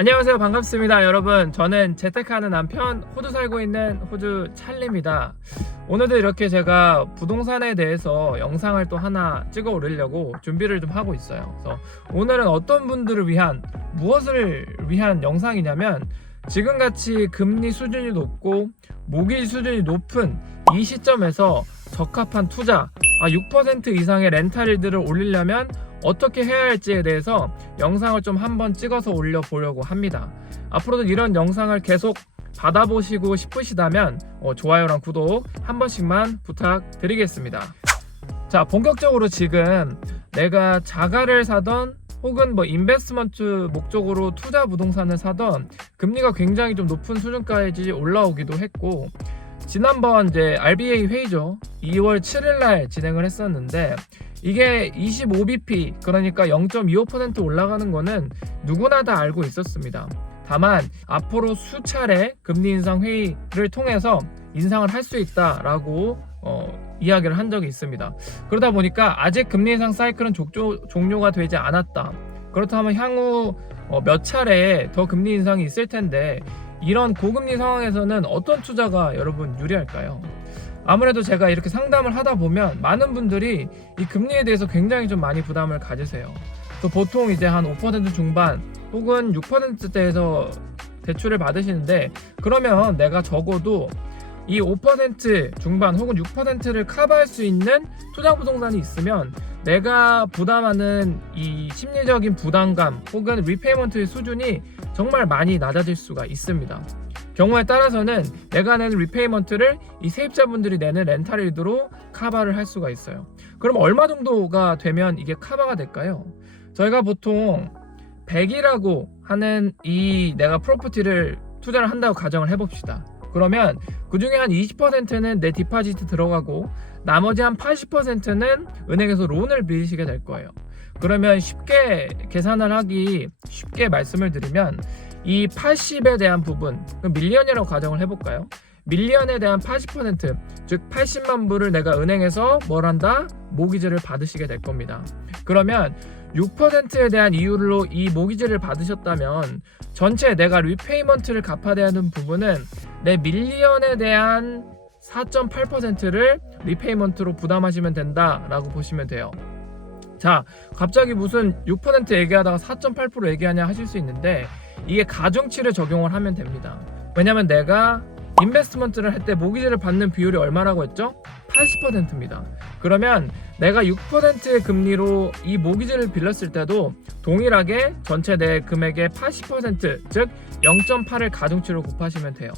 안녕하세요. 반갑습니다. 여러분, 저는 재테크하는 남편, 호주 살고 있는 호주 찰리입니다. 오늘도 이렇게 제가 부동산에 대해서 영상을 또 하나 찍어 올리려고 준비를 좀 하고 있어요. 그래서 오늘은 어떤 분들을 위한, 무엇을 위한 영상이냐면, 지금같이 금리 수준이 높고 모기지 수준이 높은 이 시점에서 적합한 투자, 6% 이상의 렌탈일들을 올리려면 어떻게 해야 할지에 대해서 영상을 좀 한번 찍어서 올려보려고 합니다. 앞으로도 이런 영상을 계속 받아보시고 싶으시다면 좋아요랑 구독 한 번씩만 부탁드리겠습니다. 자, 본격적으로 지금 내가 자가를 사던 혹은 인베스트먼트 목적으로 투자 부동산을 사던 금리가 굉장히 좀 높은 수준까지 올라오기도 했고, 지난번 이제 RBA 회의죠. 2월 7일날 진행을 했었는데, 이게 25bp, 그러니까 0.25% 올라가는 거는 누구나 다 알고 있었습니다. 다만 앞으로 수차례 금리 인상 회의를 통해서 인상을 할 수 있다라고 이야기를 한 적이 있습니다. 그러다 보니까 아직 금리 인상 사이클은 종료가 되지 않았다. 그렇다면 향후 몇 차례에 더 금리 인상이 있을 텐데, 이런 고금리 상황에서는 어떤 투자가 여러분 유리할까요? 아무래도 제가 이렇게 상담을 하다 보면 많은 분들이 이 금리에 대해서 굉장히 좀 많이 부담을 가지세요. 또 보통 이제 한 5% 중반 혹은 6%대에서 대출을 받으시는데, 그러면 내가 적어도 이 5% 중반 혹은 6%를 커버할 수 있는 투자 부동산이 있으면 내가 부담하는 이 심리적인 부담감 혹은 리페이먼트의 수준이 정말 많이 낮아질 수가 있습니다. 경우에 따라서는 내가 내는 리페이먼트를 이 세입자분들이 내는 렌탈일드로 커버를 할 수가 있어요. 그럼 얼마 정도가 되면 이게 커버가 될까요? 저희가 보통 100이라고 하는 이 내가 프로퍼티를 투자를 한다고 가정을 해봅시다. 그러면 그 중에 한 20%는 내 디파지트 들어가고 나머지 한 80%는 은행에서 론을 빌리시게 될 거예요. 그러면 쉽게 계산을 하기 쉽게 말씀을 드리면, 이 80에 대한 부분, 밀리언이라고 가정을 해볼까요? 밀리언에 대한 80%, 즉 80만 불을 내가 은행에서 뭘 한다? 모기지를 받으시게 될 겁니다. 그러면 6%에 대한 이율로 이 모기지를 받으셨다면 전체 내가 리페이먼트를 갚아야 하는 부분은 내 밀리언에 대한 4.8%를 리페이먼트로 부담하시면 된다라고 보시면 돼요. 자, 갑자기 무슨 6% 얘기하다가 4.8% 얘기하냐 하실 수 있는데, 이게 가중치를 적용을 하면 됩니다. 왜냐면 내가 인베스트먼트를 할 때 모기지를 받는 비율이 얼마라고 했죠? 80%입니다. 그러면 내가 6%의 금리로 이 모기지를 빌렸을 때도 동일하게 전체 내 금액의 80%, 즉 0.8을 가중치로 곱하시면 돼요.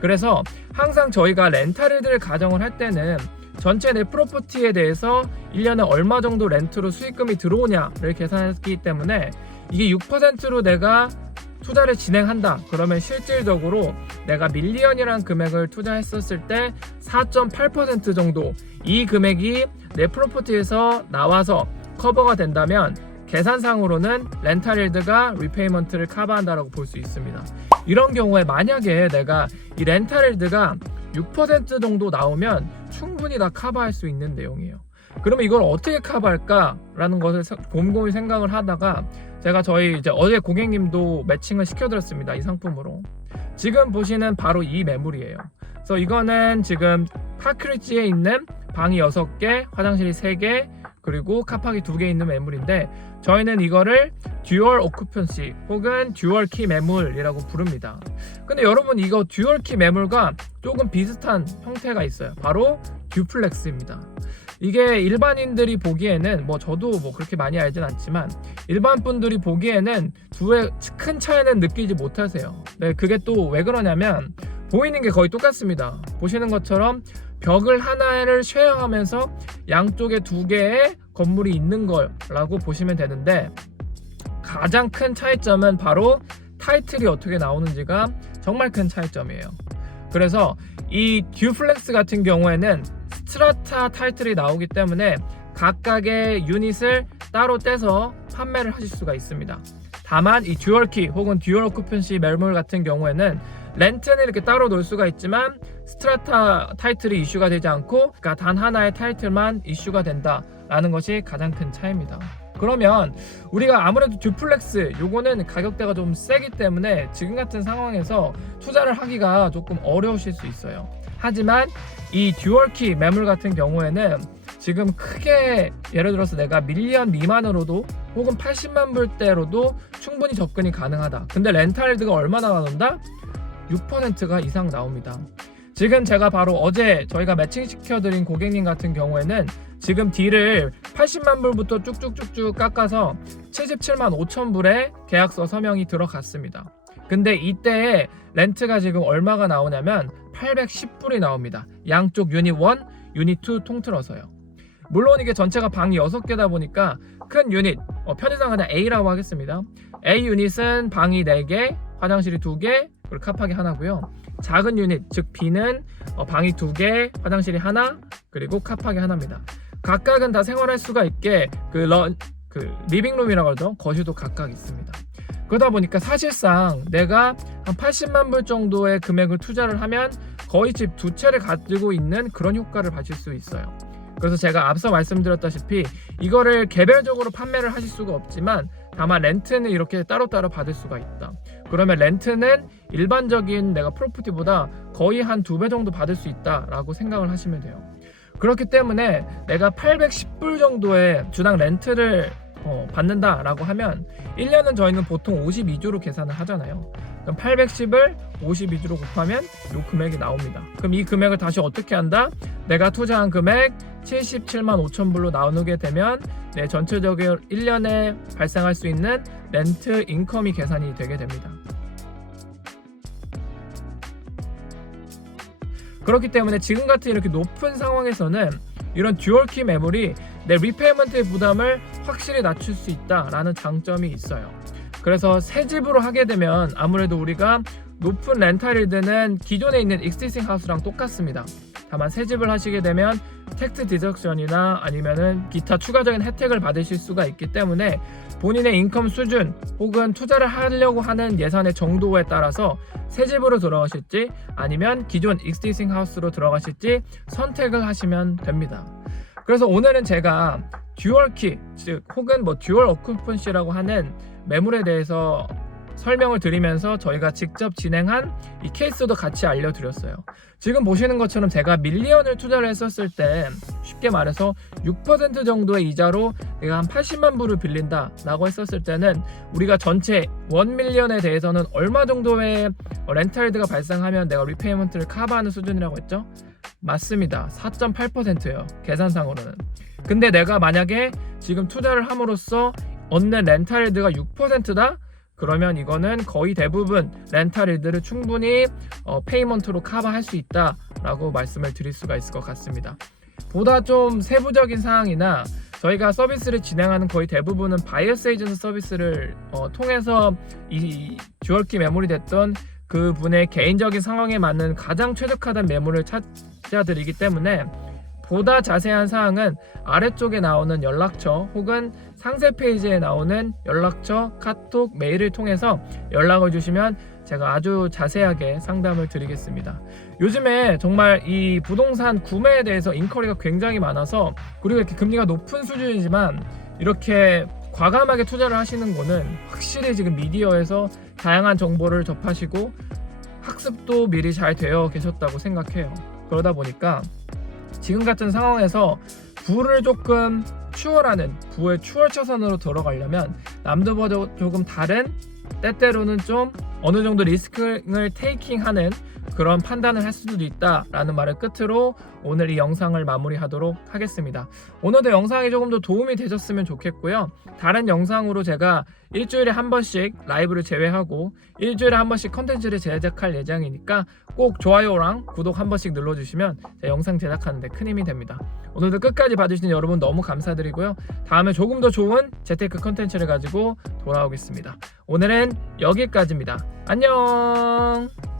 그래서 항상 저희가 렌탈일들을 가정을 할 때는 전체 내 프로퍼티에 대해서 1년에 얼마 정도 렌트로 수익금이 들어오냐를 계산했기 때문에, 이게 6%로 내가 투자를 진행한다. 그러면 실질적으로 내가 밀리언이라는 금액을 투자했었을 때 4.8% 정도 이 금액이 내 프로퍼티에서 나와서 커버가 된다면 계산상으로는 렌탈일드가 리페이먼트를 커버한다라고 볼 수 있습니다. 이런 경우에 만약에 내가 이 렌탈일드가 6% 정도 나오면 충분히 다 커버할 수 있는 내용이에요. 그러면 이걸 어떻게 커버할까라는 것을 곰곰이 생각을 하다가 제가 저희 이제 어제 고객님도 매칭을 시켜드렸습니다. 이 상품으로. 지금 보시는 바로 이 매물이에요. 그래서 이거는 지금 파크리지에 있는 방이 6개, 화장실이 3개, 그리고 카팍이 2개 있는 매물인데, 저희는 이거를 듀얼 오큐펀시 혹은 듀얼 키 매물이라고 부릅니다. 근데 여러분, 이거 듀얼 키 매물과 조금 비슷한 형태가 있어요. 바로 듀플렉스입니다. 이게 일반인들이 보기에는 저도 그렇게 많이 알진 않지만 일반 분들이 보기에는 두의 큰 차이는 느끼지 못하세요. 네, 그게 또 왜 그러냐면 보이는 게 거의 똑같습니다. 보시는 것처럼 벽을 하나를 쉐어하면서 양쪽에 2개의 건물이 있는 거라고 보시면 되는데, 가장 큰 차이점은 바로 타이틀이 어떻게 나오는지가 정말 큰 차이점이에요. 그래서 이 듀플렉스 같은 경우에는 스트라타 타이틀이 나오기 때문에 각각의 유닛을 따로 떼서 판매를 하실 수가 있습니다. 다만 이 듀얼키 혹은 듀얼 오큐펀시 매물 같은 경우에는 렌트는 이렇게 따로 놓을 수가 있지만 스트라타 타이틀이 이슈가 되지 않고 단 하나의 타이틀만 이슈가 된다라는 것이 가장 큰 차이입니다. 그러면 우리가 아무래도 듀플렉스 요거는 가격대가 좀 세기 때문에 지금 같은 상황에서 투자를 하기가 조금 어려우실 수 있어요. 하지만 이 듀얼키 매물 같은 경우에는 지금 크게 예를 들어서 내가 밀리언 미만으로도 혹은 80만 불대로도 충분히 접근이 가능하다. 근데 렌탈드가 얼마나 나온다? 6%가 이상 나옵니다. 지금 제가 바로 어제 저희가 매칭시켜드린 고객님 같은 경우에는 지금 딜을 80만 불부터 쭉쭉쭉쭉 깎아서 77만 5천 불에 계약서 서명이 들어갔습니다. 근데 이때에 렌트가 지금 얼마가 나오냐면 810불이 나옵니다. 양쪽 유닛 1, 유닛 2 통틀어서요. 물론 이게 전체가 방이 6개다 보니까 큰 유닛, 편의상 그냥 A라고 하겠습니다. A 유닛은 방이 4개, 화장실이 2개, 그리고 카팍이 하나고요. 작은 유닛, 즉 B는 방이 2개, 화장실이 하나, 그리고 카팍이 하나입니다. 각각은 다 생활할 수가 있게 그 리빙룸이라고 하죠. 거실도 각각 있습니다. 그러다 보니까 사실상 내가 한 80만 불 정도의 금액을 투자를 하면 거의 집 2채를 가지고 있는 그런 효과를 받을 수 있어요. 그래서 제가 앞서 말씀드렸다시피 이거를 개별적으로 판매를 하실 수가 없지만 다만 렌트는 이렇게 따로따로 받을 수가 있다. 그러면 렌트는 일반적인 내가 프로퍼티보다 거의 한 2배 정도 받을 수 있다라고 생각을 하시면 돼요. 그렇기 때문에 내가 810불 정도의 주당 렌트를 받는다라고 하면 1년은 저희는 보통 52주로 계산을 하잖아요. 그럼 810을 52주로 곱하면 이 금액이 나옵니다. 그럼 이 금액을 다시 어떻게 한다? 내가 투자한 금액 77만 5천 불로 나누게 되면 내 전체적인 1년에 발생할 수 있는 렌트 인컴이 계산이 되게 됩니다. 그렇기 때문에 지금 같은 이렇게 높은 상황에서는 이런 듀얼키 매물이 내 리페이먼트의 부담을 확실히 낮출 수 있다라는 장점이 있어요. 그래서 새 집으로 하게 되면 아무래도 우리가 높은 렌탈일드는 기존에 있는 익시스팅 하우스랑 똑같습니다. 다만 새 집을 하시게 되면 텍스 디덕션이나 아니면은 기타 추가적인 혜택을 받으실 수가 있기 때문에 본인의 인컴 수준 혹은 투자를 하려고 하는 예산의 정도에 따라서 새 집으로 들어가실지 아니면 기존 익시스팅 하우스로 들어가실지 선택을 하시면 됩니다. 그래서 오늘은 제가 듀얼키 즉 혹은 듀얼 오큐펀시라고 하는 매물에 대해서 설명을 드리면서 저희가 직접 진행한 이 케이스도 같이 알려드렸어요. 지금 보시는 것처럼 제가 밀리언을 투자를 했었을 때 쉽게 말해서 6% 정도의 이자로 내가 한 80만 불을 빌린다 라고 했었을 때는 우리가 전체 1밀리언에 대해서는 얼마 정도의 렌탈드가 발생하면 내가 리페이먼트를 커버하는 수준이라고 했죠? 맞습니다. 4.8%예요. 계산상으로는. 근데 내가 만약에 지금 투자를 함으로써 얻는 렌탈드가 6%다? 그러면 이거는 거의 대부분 렌탈일들을 충분히 페이먼트로 커버할 수 있다라고 말씀을 드릴 수가 있을 것 같습니다. 보다 좀 세부적인 사항이나 저희가 서비스를 진행하는 거의 대부분은 바이어스 에이전트 서비스를 통해서 이 듀얼키 매물이 됐던 그분의 개인적인 상황에 맞는 가장 최적화된 매물을 찾아드리기 때문에 보다 자세한 사항은 아래쪽에 나오는 연락처 혹은 상세 페이지에 나오는 연락처, 카톡, 메일을 통해서 연락을 주시면 제가 아주 자세하게 상담을 드리겠습니다. 요즘에 정말 이 부동산 구매에 대해서 인쿼리가 굉장히 많아서 그리고 이렇게 금리가 높은 수준이지만 이렇게 과감하게 투자를 하시는 거는 확실히 지금 미디어에서 다양한 정보를 접하시고 학습도 미리 잘 되어 계셨다고 생각해요. 그러다 보니까 지금 같은 상황에서 부를 조금 추월하는 부의 추월 차선으로 들어가려면 남들보다 조금 다른 때때로는 좀 어느 정도 리스크를 테이킹하는 그런 판단을 할 수도 있다라는 말을 끝으로 오늘 이 영상을 마무리하도록 하겠습니다. 오늘도 영상이 조금 더 도움이 되셨으면 좋겠고요. 다른 영상으로 제가 일주일에 한 번씩 라이브를 제외하고 일주일에 한 번씩 컨텐츠를 제작할 예정이니까 꼭 좋아요랑 구독 한 번씩 눌러주시면 제 영상 제작하는 데 큰 힘이 됩니다. 오늘도 끝까지 봐주신 여러분 너무 감사드리고요. 다음에 조금 더 좋은 재테크 컨텐츠를 가지고 돌아오겠습니다. 오늘은 여기까지입니다. 안녕.